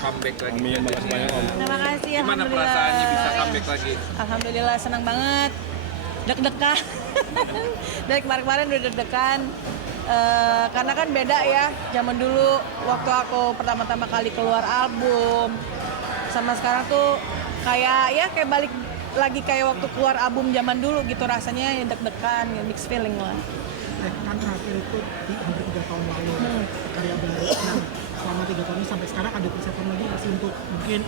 comeback lagi. Amin, makasih banyak Om. Terima kasih. Gimana Alhamdulillah. perasaannya bisa comeback lagi? Alhamdulillah senang banget. Deg-degan. Dari kemarin-kemarin udah deg-degan. Karena kan beda ya. Zaman dulu waktu aku pertama-tama kali keluar album sama sekarang tuh kayak balik lagi kayak waktu keluar album zaman dulu gitu, rasanya ya deg-degan, ya mixed feeling lah. Kan terakhir itu di hampir 3 tahun lalu karya baru. Nah, selama 3 tahun ini sampai sekarang ada persiapan lagi masih untuk mungkin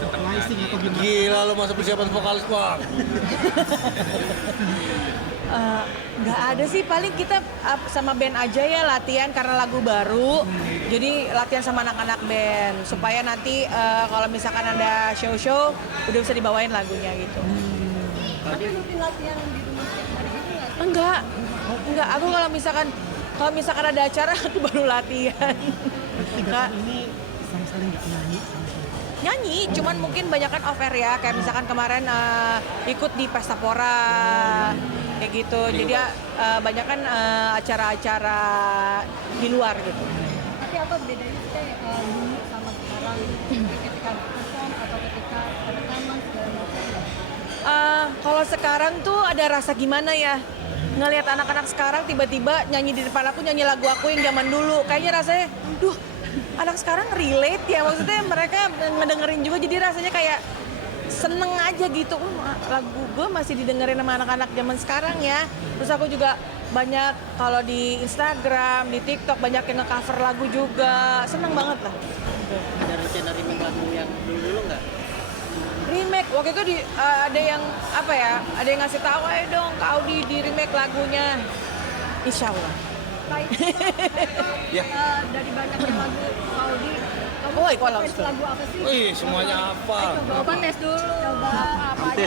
vocalizing atau gimana? Gila lu masa persiapan vokalis bang? Nggak ada sih, paling kita sama band aja ya latihan karena lagu baru. Jadi latihan sama anak-anak band supaya nanti kalau misalkan ada show-show udah bisa dibawain lagunya gitu. Tapi rutin latihan di rumah setiap hari gitu nggak sih? Enggak. Aku kalau misalkan ada acara aku baru latihan. 3 tahun ini sama sekali nggak nyanyi sama sekali. Nyanyi, cuman mungkin banyakan off air ya. Kayak misalkan kemarin ikut di Pesta Pora kayak gitu. Jadi banyakan acara-acara di luar gitu. Tapi apa bedanya sih kayak dulu sama sekarang? Ketika perform atau ketika rekaman segala macam? Kalau sekarang tuh ada rasa gimana ya? Ngelihat anak-anak sekarang tiba-tiba nyanyi di depan aku, nyanyi lagu aku yang zaman dulu. Kayaknya rasanya, duh, anak sekarang relate ya. Maksudnya mereka ngedengerin juga, jadi rasanya kayak seneng aja gitu. Lagu gue masih didengerin sama anak-anak zaman sekarang ya. Terus aku juga banyak kalau di Instagram, di TikTok banyak yang nge-cover lagu juga. Seneng banget lah. Ada rencana remake lagu yang dulu-dulu nggak? Remake waktu itu ada yang apa ya? Ada yang ngasih tahu, ayo dong Kak Audi di remake lagunya. Insya Allah. Ya. Dari banyaknya lagu Audi, kamu Woi, kok langsung? fans lagu apa sih? Wih, semuanya apa? Coba tes dulu. Coba apa aja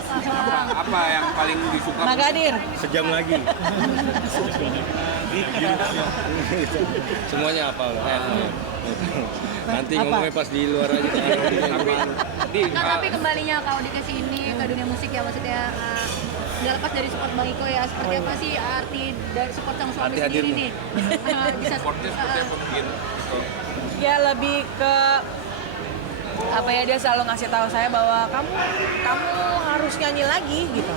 Apa yang paling disuka? Magadir. Sejam lagi. Semuanya apa? Nanti ngomongnya pas di luar aja. Tapi kembalinya Kak Audi ke sini ke dunia musik ya, maksudnya nggak lepas dari support Bang Iko ya. Seperti apa sih arti dari support sang suami Arti sendiri hadirmu. nih? Bisa Supportnya seperti apa mungkin? Ya lebih ke apa ya, dia selalu ngasih tahu saya bahwa kamu harus nyanyi lagi gitu.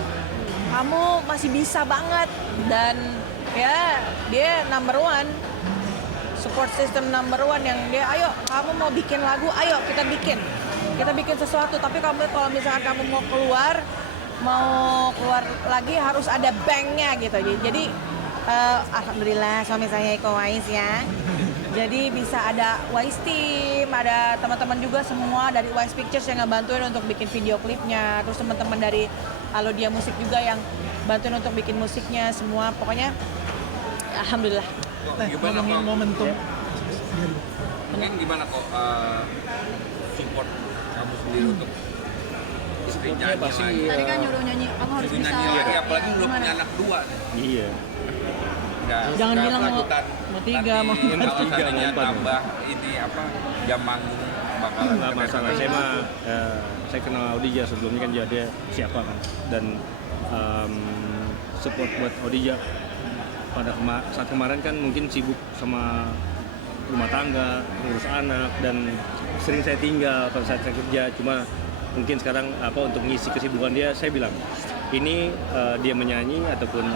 Kamu masih bisa banget, dan ya dia number one, support system number one yang dia, ayo kamu mau bikin lagu, ayo kita bikin sesuatu. Tapi kalau misalkan kamu mau keluar lagi harus ada banknya gitu. Jadi alhamdulillah suami saya Iko Wais ya. Jadi bisa ada Wise Team, ada teman-teman juga semua dari Wise Pictures yang ngebantuin untuk bikin video klipnya. Terus teman-teman dari Halo Dia Musik juga yang bantuin untuk bikin musiknya semua. Pokoknya alhamdulillah. Gimana Ngomongin kok? momentum. Mungkin gimana kok support kamu sendiri untuk istri nyanyi pasti lagi? Tadi kan nyuruh nyanyi, kamu harus Istri bisa. nyanyi lagi, apalagi belum Gimana? punya anak 2. Iya. Jangan bilang mau 3, mau 4. Kalau seandainya mau 4. tambah ini apa jam manggung bakalan Nggak masalah, saya mah saya kenal Audija sebelumnya kan dia siapa kan, dan support buat Audija pada saat kemarin kan mungkin sibuk sama rumah tangga, ngurus anak, dan sering saya tinggal pada saat saya kerja. Cuma mungkin sekarang untuk ngisi kesibukan dia, saya bilang ini dia menyanyi ataupun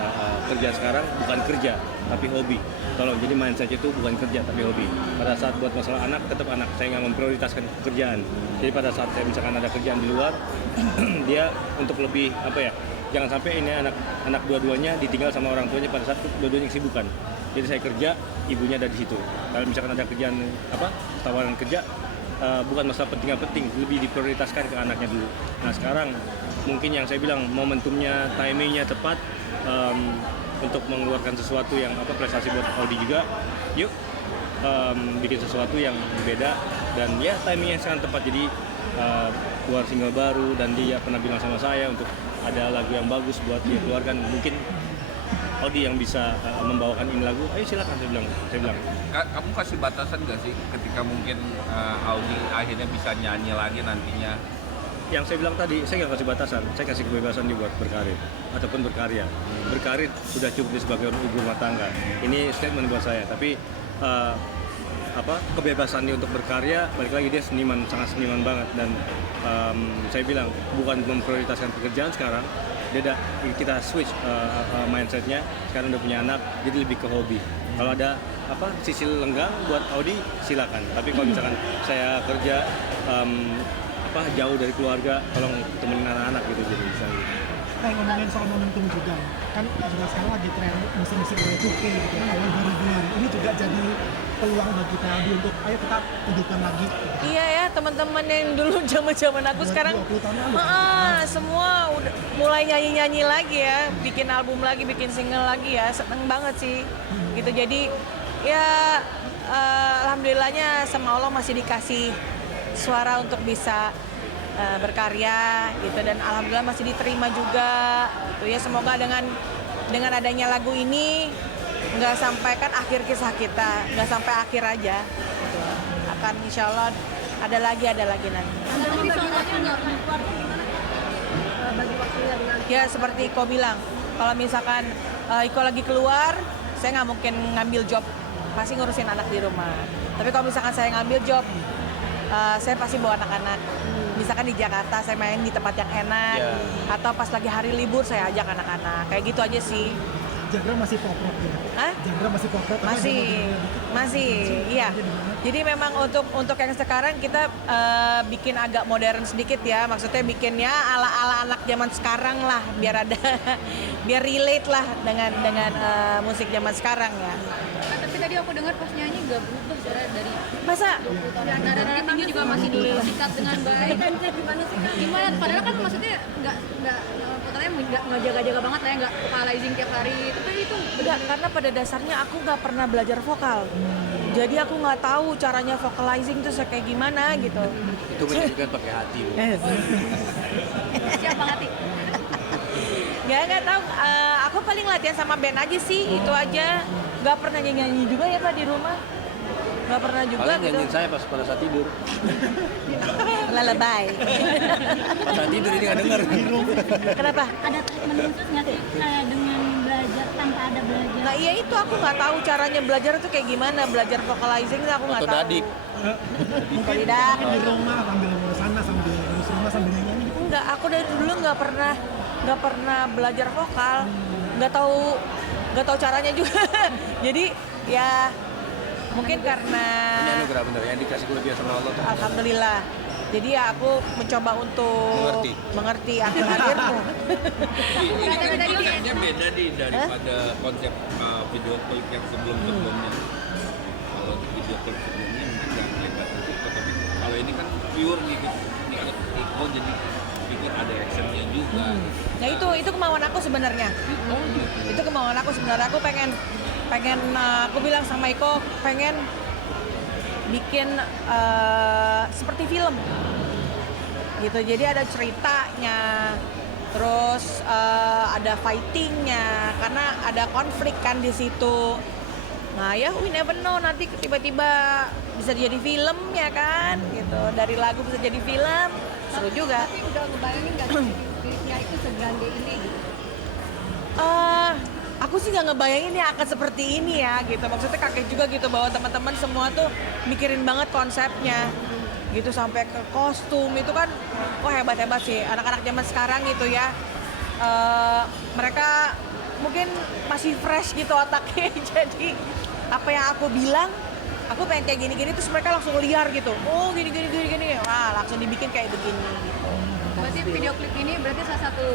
kerja sekarang bukan kerja tapi hobi. Tolong, jadi mindset itu bukan kerja tapi hobi. Pada saat buat masalah anak, tetap anak, saya nggak memprioritaskan pekerjaan. Jadi pada saat saya misalkan ada kerjaan di luar, dia untuk lebih jangan sampai ini anak dua-duanya ditinggal sama orang tuanya pada saat dua-duanya kesibukan. Jadi saya kerja, ibunya ada di situ. Kalau misalkan ada kerjaan tawaran kerja, bukan masalah penting, lebih diprioritaskan ke anaknya dulu. Nah sekarang mungkin yang saya bilang momentumnya, timingnya tepat untuk mengeluarkan sesuatu yang prestasi buat Audi juga. Yuk bikin sesuatu yang berbeda, dan ya timingnya sangat tepat. Jadi keluar single baru, dan dia pernah bilang sama saya untuk ada lagu yang bagus buat dia keluarkan. Mungkin Audi yang bisa membawakan ini lagu, ayo silakan, saya bilang. Kamu kasih batasan gak sih ketika mungkin Audi akhirnya bisa nyanyi lagi nantinya? Yang saya bilang tadi, saya nggak kasih batasan, saya kasih kebebasan dia buat berkarir ataupun berkarya. Berkarir sudah cukup dia sebagai ibu rumah tangga. Ini statement buat saya, tapi kebebasan dia untuk berkarya, balik lagi dia seniman, sangat seniman banget. Dan saya bilang bukan memprioritaskan pekerjaan sekarang, kita switch mindsetnya, sekarang udah punya anak jadi lebih ke hobi. Kalau ada sisi lenggang buat Audi silakan, tapi kalau misalkan saya kerja jauh dari keluarga, tolong temenin anak-anak gitu, jadi bisa gitu. Kayak ngomongin soal momentum juga, kan juga sekarang lagi tren musik-musik Y2K gitu, awal 2000-an. Ini juga jadi peluang bagi kita untuk ayo kita hidupkan lagi. Gitu. Iya ya, teman-teman yang dulu zaman aku sekarang 20 tahun lalu. semua udah mulai nyanyi-nyanyi lagi ya, bikin album lagi, bikin single lagi ya, seneng banget sih. Gitu, jadi ya alhamdulillahnya sama Allah masih dikasih suara untuk bisa berkarya gitu, dan alhamdulillah masih diterima juga gitu ya. Semoga dengan adanya lagu ini nggak sampai kan akhir kisah kita, nggak sampai akhir aja gitu. Akan insya Allah ada lagi nanti. Tapi soalnya nggak keluar gimana bagi waktunya dengan Ya seperti Iko bilang, kalau misalkan Iko lagi keluar, saya nggak mungkin ngambil job, pasti ngurusin anak di rumah. Tapi kalau misalkan saya ngambil job, saya pasti bawa anak-anak. Misalkan di Jakarta saya main di tempat yang enak, atau pas lagi hari libur saya ajak anak-anak. Kayak gitu aja sih. Jagra masih pop rock gitu. Hah? Jagra masih pop rock. Masih, iya. Jadi memang untuk yang sekarang kita bikin agak modern sedikit ya. Maksudnya bikinnya ala anak zaman sekarang lah, biar ada, biar relate lah dengan musik zaman sekarang ya. tapi tadi aku dengar pas nyanyi nggak berubah suara dari Masa? 20 tahun. Nada tinggi juga masih disikat dengan baik. Gimana sih? Gimana? Padahal kan maksudnya nggak putarnya nggak jaga-jaga banget lah ya, nggak vocalizing tiap hari. Tapi itu Enggak, karena pada dasarnya aku nggak pernah belajar vokal. Jadi aku nggak tahu caranya vocalizing tuh kayak gimana gitu. Itu menyanyikan pakai hati. siapa hati. Nggak tahu. Aku paling latihan sama band aja sih, itu aja. Nggak pernah nyanyi juga ya Pak di rumah. Nggak pernah juga Paling gitu. nyanyiin saya pas pada saat tidur. Lullaby. Pas saat tidur ini nggak denger. Kenapa? Ada treatment khusus nggak sih kayak dengan belajar tanpa ada belajar? Nah iya itu aku nggak tahu caranya belajar itu kayak gimana, belajar vocalizing itu aku nggak tahu. Otodidak. Otodidak. Di rumah sambil ngurus sana, sambil ngurus rumah, sambil nyanyi. Enggak, aku dari dulu nggak pernah belajar vokal, nggak tahu caranya juga. Jadi ya mungkin karena Ini anugerah bener yang dikasih kelebihan sama Allah tuh. alhamdulillah. Jadi ya aku mencoba untuk mengerti akhir-akhirmu. Ini kan konsepnya beda daripada konsep video klip yang sebelum-sebelumnya. Kalau video klip sebelumnya mungkin nggak lebar itu, tapi kalau ini kan pure ngikut Iko, jadi ikut ada actionnya juga. Nah itu kemauan aku sebenarnya. Itu kemauan aku sebenarnya. Aku pengen aku bilang sama Iko pengen bikin seperti film gitu. Jadi ada ceritanya, terus ada fightingnya, karena ada konflik kan di situ. Nah ya we never know, nanti tiba-tiba bisa jadi film ya kan gitu. Dari lagu bisa jadi film, seru juga. Tapi udah ngebayangin nggak sih klipnya itu segrande ini gitu? Aku sih nggak ngebayangin ya akan seperti ini ya gitu. Maksudnya kaget juga gitu bahwa teman-teman semua tuh mikirin banget konsepnya gitu, sampai ke kostum itu kan wah hebat-hebat sih anak-anak zaman sekarang gitu ya. Mereka mungkin masih fresh gitu otaknya. Jadi apa yang aku bilang aku pengen kayak gini-gini terus mereka langsung liar gitu. Oh gini. Wah langsung dibikin kayak begini gitu. Berarti video klip ini berarti salah satu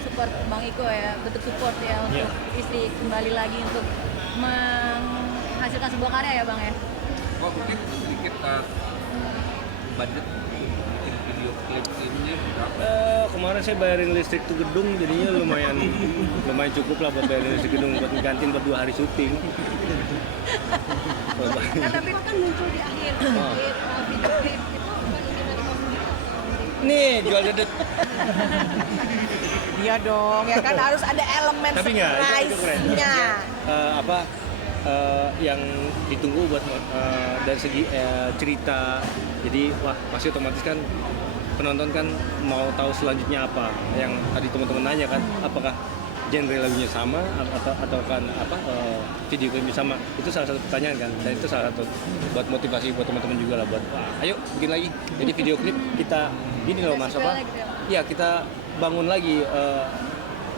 support Bang Iko ya, bentuk support ya untuk istri kembali lagi untuk menghasilkan sebuah karya ya Bang ya? Oh mungkin sedikit budget bikin video klip ini berapa? Kemarin saya bayarin listrik tuh gedung, jadinya lumayan cukup lah buat bayarin listrik gedung, buat gantiin buat 2 hari syuting. Nah, tapi kan muncul di akhir video klip itu bukan ini dari Bang Budi. Nih jual dedet. Iya dong, ya kan harus ada elemen Tapi nggak, itu keren. surprise-nya. Yang ditunggu buat dari segi cerita. Jadi wah pasti otomatis kan penonton kan mau tahu selanjutnya apa. Yang tadi teman-teman nanya kan, apakah genre lagunya sama atau kan video klipnya sama, itu salah satu pertanyaan kan, dan itu salah satu buat motivasi buat teman-teman juga lah buat wah, ayo bikin lagi. Jadi video klip kita gini loh Mas ya kita bangun lagi.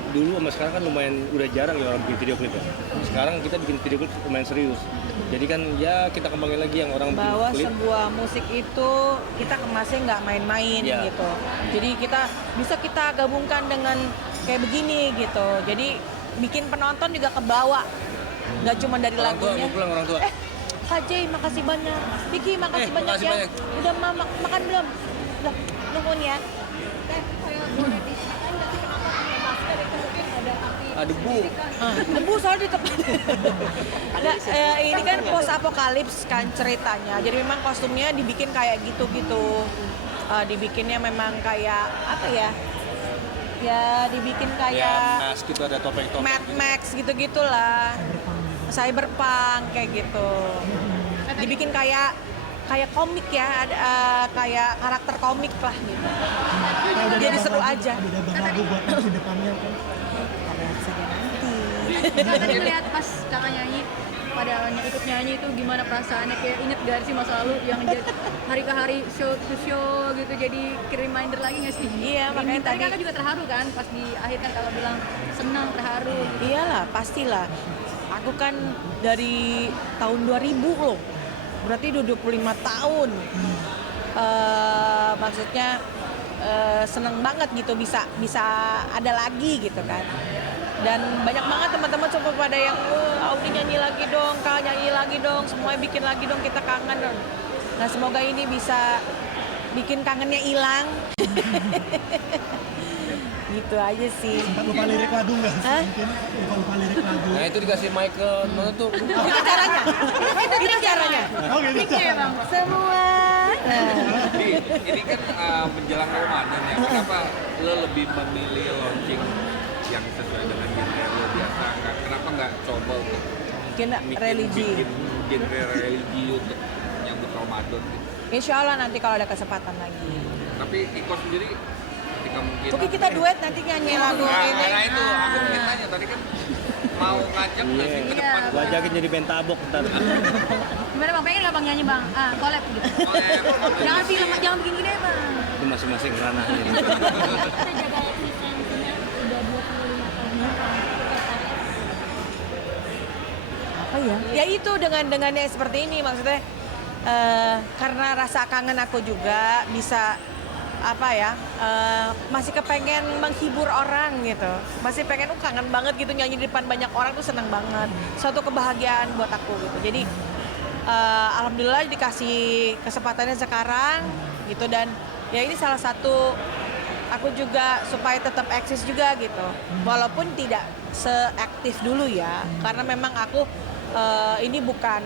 Dulu sama sekarang kan lumayan udah jarang ya orang bikin video klip ya. Sekarang kita bikin video klip lumayan serius. Jadi kan ya kita kembangin lagi yang orang bikin bahwa klip. sebuah musik itu kita kemasnya nggak main-main Ya. gitu. Jadi kita bisa gabungkan dengan kayak begini gitu. Jadi bikin penonton juga kebawa. Nggak cuma dari Orang tua lagunya. mau pulang orang tua. Kak Jay, makasih banyak. Vicky, makasih banyak makasih ya. banyak. Udah makan belum? Udah, nuhun ya. Kayak boleh diceritain nggak sih kenapa pakai masker itu mungkin ada arti Debu. Debu soalnya di tempat. Nggak, ini kan post apokalips kan ceritanya. Jadi memang kostumnya dibikin kayak gitu-gitu. Dibikinnya memang kayak apa ya? Ya dibikin Ya kayak Mas gitu ada topeng-topeng. Mad Max gitu-gitulah. Cyberpunk kayak gitu. Dibikin kayak komik ya, kayak karakter komik lah gitu. Jadi seru aja. Ada bang lagu buat di depannya kan. Tadi melihat pas kakak nyanyi pada ikut nyanyi itu gimana perasaannya, kayak inget gak sih masa lalu yang hari ke hari show to show gitu, jadi reminder lagi nggak sih? Iya, makanya tadi tadi- kakak juga terharu kan pas di akhir kan kakak bilang senang terharu gitu. Iyalah, pastilah. Aku kan dari tahun 2000 loh. Berarti udah 25 tahun. Maksudnya seneng banget gitu bisa ada lagi gitu kan. Dan banyak banget teman-teman semua pada yang Audi nyanyi lagi dong, Kak nyanyi lagi dong, semuanya bikin lagi dong, kita kangen. Nah, semoga ini bisa bikin kangennya hilang. Gitu aja sih. Sempat lupa lirik lagu nggak sih? Hah? Mungkin lupa lirik lagu. Nah itu dikasih mic ke mana tuh? Itu caranya. Itu caranya. Oh gitu. Semua. Ini kan menjelang Ramadan ya. Kenapa lo lebih memilih launching yang sesuai dengan genre lo biasa? Kenapa nggak coba untuk Mungkin religi. bikin genre religi untuk nyambut Ramadan gitu? Insya Allah nanti kalau ada kesempatan lagi. Tapi Iko sendiri ketika mungkin Oke, kita duet nanti nyanyi lagu ini. Nah itu aku pengen tanya tadi kan mau ngajak nggak sih ke depan? Gua ajakin jadi band tabok ntar. Gimana bang, pengen nggak bang nyanyi bang? Collab gitu. Jangan film, jangan begini deh bang. Itu masing-masing ranah ini. Kita jaga lisensinya udah 25 tahun. Apa ya? Ya itu dengannya seperti ini maksudnya karena rasa kangen aku juga bisa apa ya masih kepengen menghibur orang gitu, masih pengen kangen banget gitu nyanyi di depan banyak orang tuh seneng banget, suatu kebahagiaan buat aku gitu. Jadi alhamdulillah dikasih kesempatannya sekarang gitu, dan ya ini salah satu aku juga supaya tetap eksis juga gitu, walaupun tidak seaktif dulu ya, karena memang aku ini bukan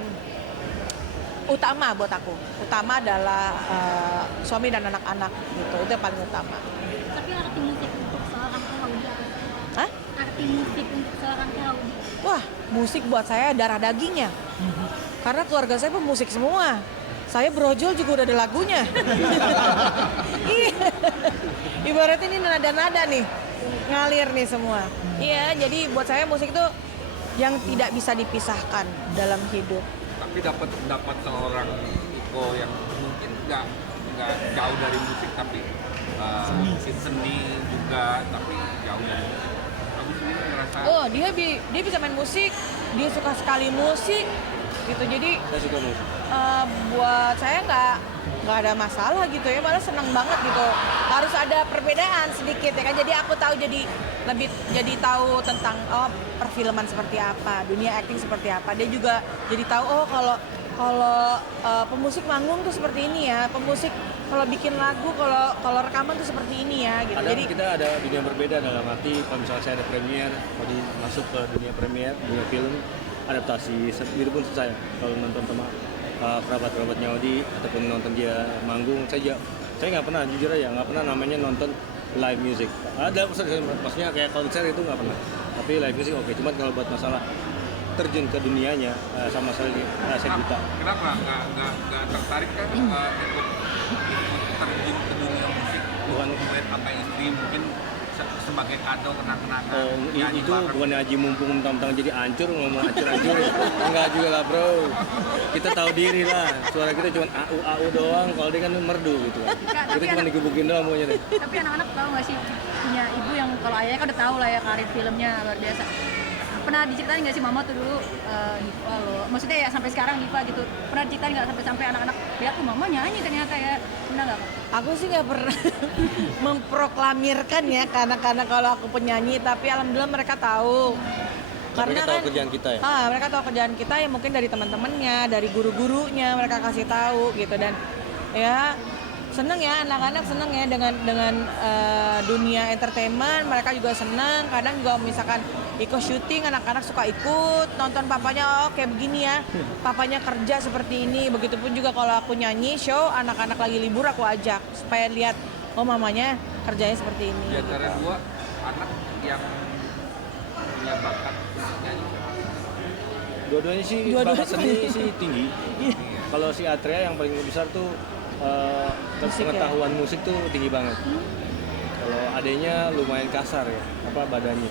utama buat aku. Utama adalah suami dan anak-anak gitu. Itu yang paling utama. Tapi arti musik untuk seorang Claudia. Hah? Arti musik untuk seorang Claudia. Wah, musik buat saya darah dagingnya. Karena keluarga saya pemusik semua. Saya brojol juga udah ada lagunya. Iya. Ibaratnya ini nada-nada nih. Ngalir nih semua. Iya, jadi buat saya musik itu yang tidak bisa dipisahkan dalam hidup. Tapi dapat seorang Iko yang mungkin nggak jauh dari musik tapi mungkin seni juga tapi jauh dari musik. Aku sendiri ngerasa Oh, dia bisa main musik, dia suka sekali musik gitu. Jadi Saya suka musik. buat saya nggak ada masalah gitu ya, malah senang banget gitu. Harus ada perbedaan sedikit ya kan. Jadi aku tahu jadi tahu tentang perfilman seperti apa, dunia acting seperti apa. Dia juga jadi tahu kalau pemusik manggung tuh seperti ini ya, pemusik kalau bikin lagu, kalau rekaman tuh seperti ini ya gitu. Kadang Jadi kita ada dunia berbeda dalam arti kalau misalnya saya ada premier, mau masuk ke dunia premier, dunia film, adaptasi, itu pun saya kalau nonton sama kerabat-kerabatnya Audi ataupun nonton dia manggung, saya nggak pernah, jujur aja nggak pernah namanya nonton live music. Ada maksudnya kayak konser itu nggak pernah, tapi live music oke. Cuman kalau buat masalah terjun ke dunianya sama sekali saya buta. kenapa nggak tertarik kan ikut terjun ke dunia musik? Bukan. Melihat apa yang istri mungkin sebagai kado kenang-kenangan. Oh, nyanyi itu bareng. bukannya Haji mumpung mentang-mentang jadi hancur, ngomong hancur-hancur. Enggak juga lah bro. Kita tahu diri lah. Suara kita cuma au doang. Kalau dia kan merdu gitu. Enggak, Kita tapi cuma digebukin doang pokoknya deh. Tapi anak-anak tahu nggak sih punya ibu yang kalau ayahnya kan udah tahu lah ya karir filmnya luar biasa. Pernah diceritain nggak sih mama tuh dulu Diva loh, maksudnya ya sampai sekarang Diva gitu. Pernah diceritain nggak sampai anak-anak lihat tuh mama nyanyi ternyata ya, pernah nggak? Aku sih nggak pernah memproklamirkan ya karena kalau aku penyanyi, tapi alhamdulillah mereka tahu. Tapi mereka tahu kerjaan kita ya? Mereka tahu kerjaan kita ya, mungkin dari teman-temannya, dari guru-gurunya mereka kasih tahu gitu. Dan ya seneng ya, anak-anak seneng ya dengan dunia entertainment. Mereka juga seneng, kadang juga misalkan ikut syuting, anak-anak suka ikut nonton papanya, oh kayak begini ya, papanya kerja seperti ini. Begitupun juga kalau aku nyanyi show, anak-anak lagi libur aku ajak supaya lihat, oh mamanya kerjanya seperti ini. Di antara gitu. dua anak yang punya bakat nyanyi. Dua-duanya sih bakat seni sih tinggi. Kalau si Atria yang paling besar tuh Musik ya? pengetahuan musik tuh tinggi banget. Kalau adanya lumayan kasar ya, badannya.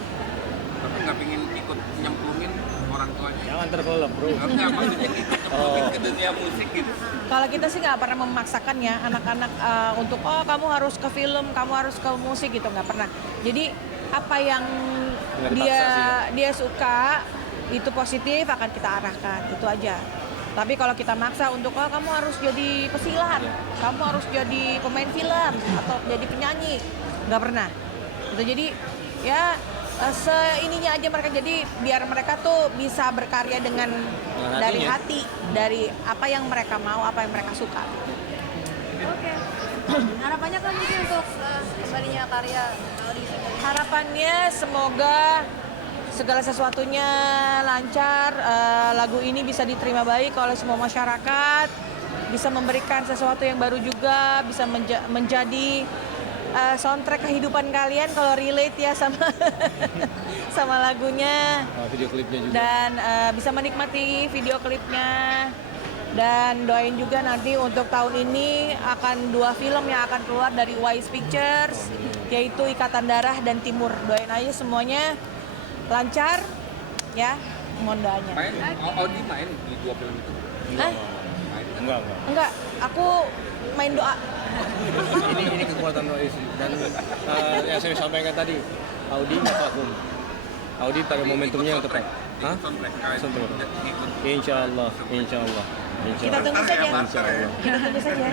Tapi nggak pingin ikut nyemplungin orang tuanya. Jangan terkelap bro. Nggak maksudnya ikut nyemplungin ke dunia musik gitu. Kalau kita sih nggak pernah memaksakan ya anak-anak untuk oh kamu harus ke film, kamu harus ke musik gitu, nggak pernah. Jadi apa yang Nggak dipaksa dia suka itu positif akan kita arahkan, itu aja. Tapi kalau kita maksa untuk oh kamu harus jadi pesilat, kamu harus jadi pemain film atau jadi penyanyi, nggak pernah. Itu jadi ya seininya aja mereka, jadi biar mereka tuh bisa berkarya dengan dari hatinya. hati, dari apa yang mereka mau, apa yang mereka suka. Oke. Harapannya kan mungkin untuk kembalinya karya Aldi sendiri. Harapannya semoga segala sesuatunya lancar, lagu ini bisa diterima baik oleh semua masyarakat, bisa memberikan sesuatu yang baru juga, bisa menjadi soundtrack kehidupan kalian kalau relate ya sama sama lagunya, Video klipnya juga. dan bisa menikmati video klipnya. Dan doain juga nanti untuk tahun ini akan 2 film yang akan keluar dari Wise Pictures, yaitu Ikatan Darah dan Timur. Doain aja semuanya lancar ya, mohon doanya. Main, Audi main di 2 film itu. Hah? Enggak. Enggak, aku main doa. Ini kekuatan doa sih. Dan yang saya sampaikan tadi, Audi nggak vakum. Audi pada momentumnya yang tepat. Hah? Soundtrack. Insya Allah. Kita tunggu saja. Insya Allah. Kita tunggu saja.